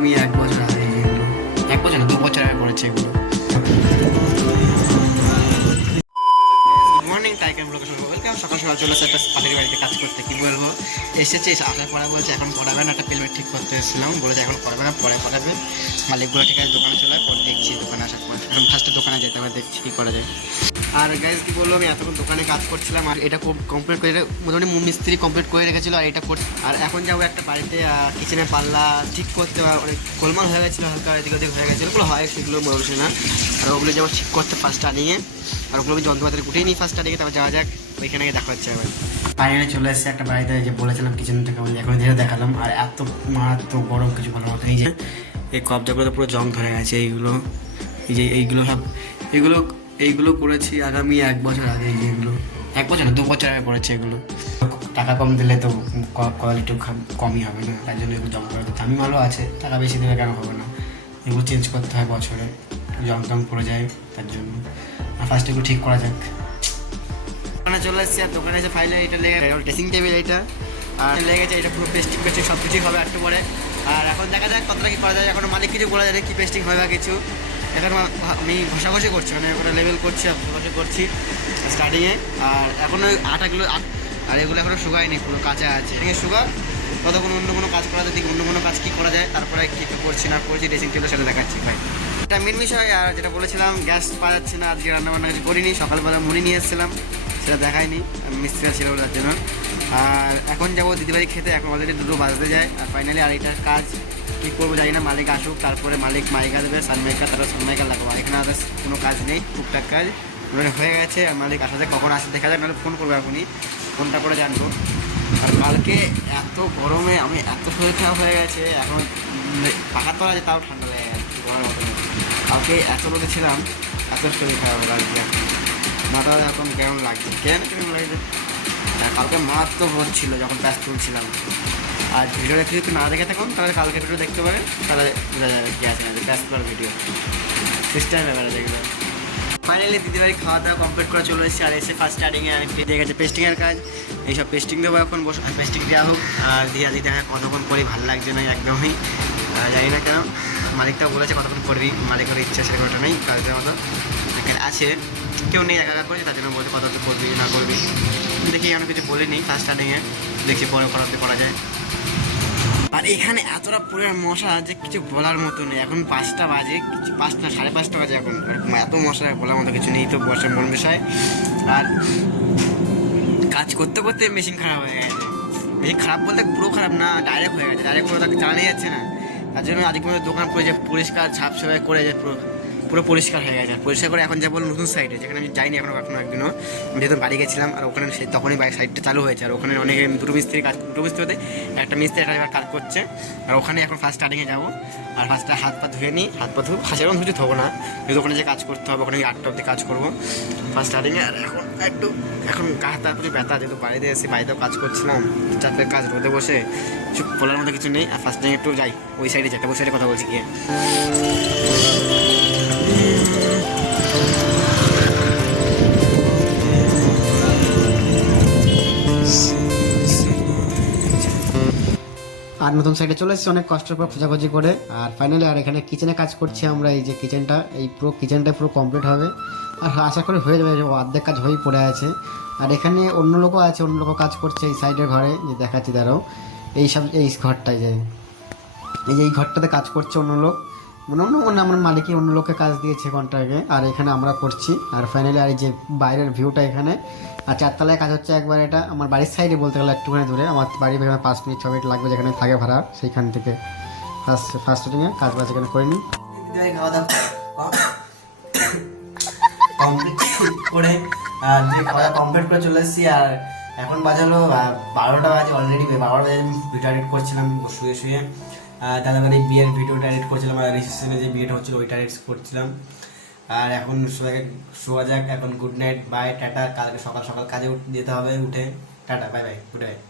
আগামী 1 বছর আগে এগুলো, 1 বছর না 2 বছর আগে করেছে এগুলো। মর্নিং টাইকের লোকেশন ওয়েলকাম। সকাল সকাল চলে এসে একটা পাখির বাড়িতে কাজ করতে, কি বলবো, এসেছে আসার পরে বলছে এখন পড়াবে না, একটা পেলমেট ঠিক করতে এসেছিলাম, বলেছে এখন পড়াবে না, পরে পড়াবে। মালিকগুলো ঠিক আছে দোকানে চলে পরে দেখছি, দোকানে আসার পর এখন ফার্স্টে দোকানে যেতে হবে, দেখছি কী করা যায়। আর গাইজ কি বলবো, আমি এতক্ষণ দোকানে কাজ করছিলাম আর এটা কমপ্লিট করে মোটামুটি মিস্ত্রি কমপ্লিট করে রেখেছিলো আর এটা করছি। আর এখন যাবো একটা বাড়িতে কিচেনের পাল্লা ঠিক করতে, অনেক গোলমাল হয়ে গেছিলো, হালকা এদিক ওদিক হয়ে গেছিলো, ওগুলো হয়, সেগুলো বলছে না। আর ওগুলো যেমন ঠিক করতে ফার্স্ট স্টার্টিংয়ে, আর ওগুলো আমি যন্ত্রপাতি উঠেই নিই ফার্স্ট স্টার্টিংয়ে, তারপর যাওয়া যাক ওইখানে গিয়ে দেখা হচ্ছে। এবার ফাইনালি চলে এসেছে একটা বাড়িতে, যে বলেছিলাম কিচেনটাকে এখন ধীরে দেখালাম। আর এত মারাত্মক গরম কিছু বলার মতো। এই যে এই কবজাগুলো তো পুরো জং ধরে গেছে, এইগুলো এই যে এইগুলো সব এইগুলো করেছি আগামী 1 বছর আগে। এইগুলো 1 বছর না 2 বছর আগে করেছে এগুলো। টাকা কম দিলে তো কোয়ালিটিও কমই হবে না, তাই জন্য এগুলো জং করে দিতে। দামি মালও আছে, টাকা বেশি দিলে কেন হবে না, এগুলো চেঞ্জ করতে হয় বছরে, জং টং পড়ে যায় তার জন্য। আর ফার্স্ট এগুলো ঠিক করা যাক। দোকানে চলে এসেছি আর দোকানে এসে ফাইনালি এটা লেগে ড্রেসিং টেবিল, এইটা আর লেগেছে, এটা পুরো পেস্টিং পেস্টিং সব কিছুই হবে একটু পরে। আর এখন দেখা যাক কতটা কী করা যায়, এখন মালিক কিছু বলা যায় কী পেস্টিং হয় বা কিছু। এখন আমি ঘষাঘষি করছি, মানে ওটা লেভেল করছি, ঘষাঘষি করছি স্টার্টিংয়ে। আর এখনও আটাগুলো আর এগুলো এখনও শুকায়নি, পুরো কাঁচা আছে, এখানে সুগার কতক্ষণ অন্য কোনো কাজ করা যায়, দেখি অন্য কোনো কাজ কী করা যায়, তারপরে কী করছি না করছি ড্রেসিং টেবিলের সাথে দেখাচ্ছি ভাই। এটা মেন বিষয়। আর যেটা বলেছিলাম গ্যাস পাওয়া যাচ্ছে না, আজকে রান্নাবান্না কিছু করিনি, সকালবেলা মুড়ি নিয়ে এসেছিলাম, সেটা দেখায়নি, মিস্ত্রি ছিল ওটার জন্য। আর এখন যাবো দিদিবাড়ি খেতে, এখন অলরেডি 2 বাজতে যায়। আর ফাইনালি আর এটার কাজ কী করবো জানি না, মালিক আসুক, তারপরে মালিক মাইকা দেবে, সানমাইকা, তারপর সানমাইকা লাগাবো। এখানে আদার কোনো কাজ নেই, টুকটাক কাজ মানে হয়ে গেছে। আর মালিক আসা যায়, কখন আসে দেখা যাক, নাহলে ফোন করবো এখনই, ফোনটা করে জানবো। আর কালকে এত গরমে আমি এত শরীর খারাপ হয়ে গেছে, এখন পাখার তলা আছে তাও ঠান্ডা লেগে গেছে বলার মতো না। কালকে এত রোদে ছিলাম, এত শরীর খারাপ লাগছে, মাথা এখন কেমন লাগছে, কেমন লাগছে। কালকে মারাত্মক রোদ ছিল যখন প্যাচ তুলছিলাম। আর ভিডিওটা যদি না দেখে থাকুন তাহলে কালকে ভিডিও দেখতে পারেন, তাহলে বোঝা যাবে কী আছে না প্যাচ তোলার ভিডিও, সিস্টেম ব্যাপারে দেখবে। ফাইনালি দিদিবাড়ি খাওয়া দাওয়া কমপ্লিট করে চলে এসেছি। আর এসে ফার্স্ট স্টার্টিংয়ে আমি দিয়ে গেছে পেস্টিংয়ের কাজ, এইসব পেস্টিং দেবো এখন, বসে পেস্টিং দেওয়া হোক। আর দিয়ে দেখা কতক্ষণ করি, ভালো লাগছে না একদমই, জানি না কেন। মালিকটাও বলেছে কতক্ষণ করবি, মালিকের ইচ্ছা সেরকম একটা নেই, কাজের মতো আছে, কেউ নেই একা করছে, তার জন্য বলছে কত করবি না করবি। দেখি আমি কিছু বলিনি ফার্স্ট স্টার্টিংয়ে, দেখছি পরে করা যায়। আর এখানে এতটা পুরো মশা যে কিছু বলার মতো নেই। এখন 5টা বাজে, 5টা 5:30 বাজে, এখন এত মশা বলার মতো কিছু নেই, তো বর্ষার মন বিষয়। আর কাজ করতে করতে মেশিন খারাপ হয়ে গেছে, মেশিন খারাপ বলতে পুরো খারাপ না, ডাইরেক্ট হয়ে গেছে, ডাইরেক্ট পুরো তাকে চালানো যাচ্ছে না। তার জন্য আজকে পর্যন্ত দোকান পুরো যে পরিষ্কার ছাপ সেভাবে করে যে পুরো পরিষ্কার হয়ে গেছে। পরিষ্কার করে এখন যাবো নতুন সাইডে, যেখানে আমি যাইনি এখনও একদিনও, যেহেতু বাড়ি গেছিলাম। আর ওখানে তখনই বাইক সাইডটা চালু হয়েছে, আর ওখানে অনেকে দুটো মিস্ত্রি হতে একটা মিস্ত্রি একটা কাজ করছে। আর ওখানে এখন ফার্স্ট স্টার্টিংয়ে যাবো। আর ফার্স্টে হাত পা ধুয়ে নিই, হাত পা ধুয়ে সেরকম ধুয়ে ধোবো না, যেহেতু ওখানে যে কাজ করতে হবে, ওখানে 8টা অব্দি কাজ করবো ফার্স্ট স্টার্টিংয়ে। আর এখন গা হাত প্রচুর ব্যথা, যেহেতু বাড়িতে এসে বাড়িতেও কাজ করছিলাম, চারটের কাজ রোদে বসে, কিছু বলার মতো কিছু নেই। আর ফার্স্ট টাইম একটু যাই ওই সাইডে, যাতে ওই সাইডে কথা বলছি গিয়ে। আর নতুন সাইডে চলে এসেছি অনেক কষ্টের পর খোঁজাখুঁজি করে। আর ফাইনালি আর এখানে কিচেনে কাজ করছি আমরা, এই যে কিচেনটা, এই পুরো কিচেনটা পুরো কমপ্লিট হবে। আর আশা করি হয়ে যাবে, অর্ধেক কাজ হয়েই পড়ে আছে। আর এখানে অন্য লোকও আছে, অন্য লোকও কাজ করছে এই সাইডের ঘরে, যে দেখাচ্ছি দাঁড়াও, এই ঘরটায় যে এই ঘরটাতে কাজ করছে অন্য লোক, আমার মালিকই অন্য লোককে কাজ দিয়েছে কন্ট্রাক্টে। আর এখানে আমরা করছি। আর ফাইনালি আর এই যে বাইরের ভিউটা এখানে, আর 4তলায় কাজ হচ্ছে একবার, এটা আমার বাড়ির সাইডে বলতে গেলে একটুখানি দূরে, আমার বাড়ির এখানে 5 মিনিট 6 মিনিট লাগবে, যেখানে থাকে ভাড়া, সেইখান থেকে ফার্স্ট স্টার্টিংয়ে কাজ বাজ এখানে করে নিই। খাওয়া দাওয়া কমপ্লিট করে কমপ্লিট করে চলে এসেছি। আর এখন বাজালো 12টা বাজে অলরেডি, 12টা বাজে আমি ভিডিও এডিট করছিলাম শুয়ে। দাদাদের এই বিয়ের ভিডিওটা এডিট করছিলাম, আর রিসেপশনে যে বিয়েটা হচ্ছিলো ওইটা এডিট করছিলাম। আর এখন শোয়া যাক, এখন গুড নাইট, বাই, টাটা। কালকে সকাল সকাল কাজে যেতে হবে, উঠে tata, bye bye, good night.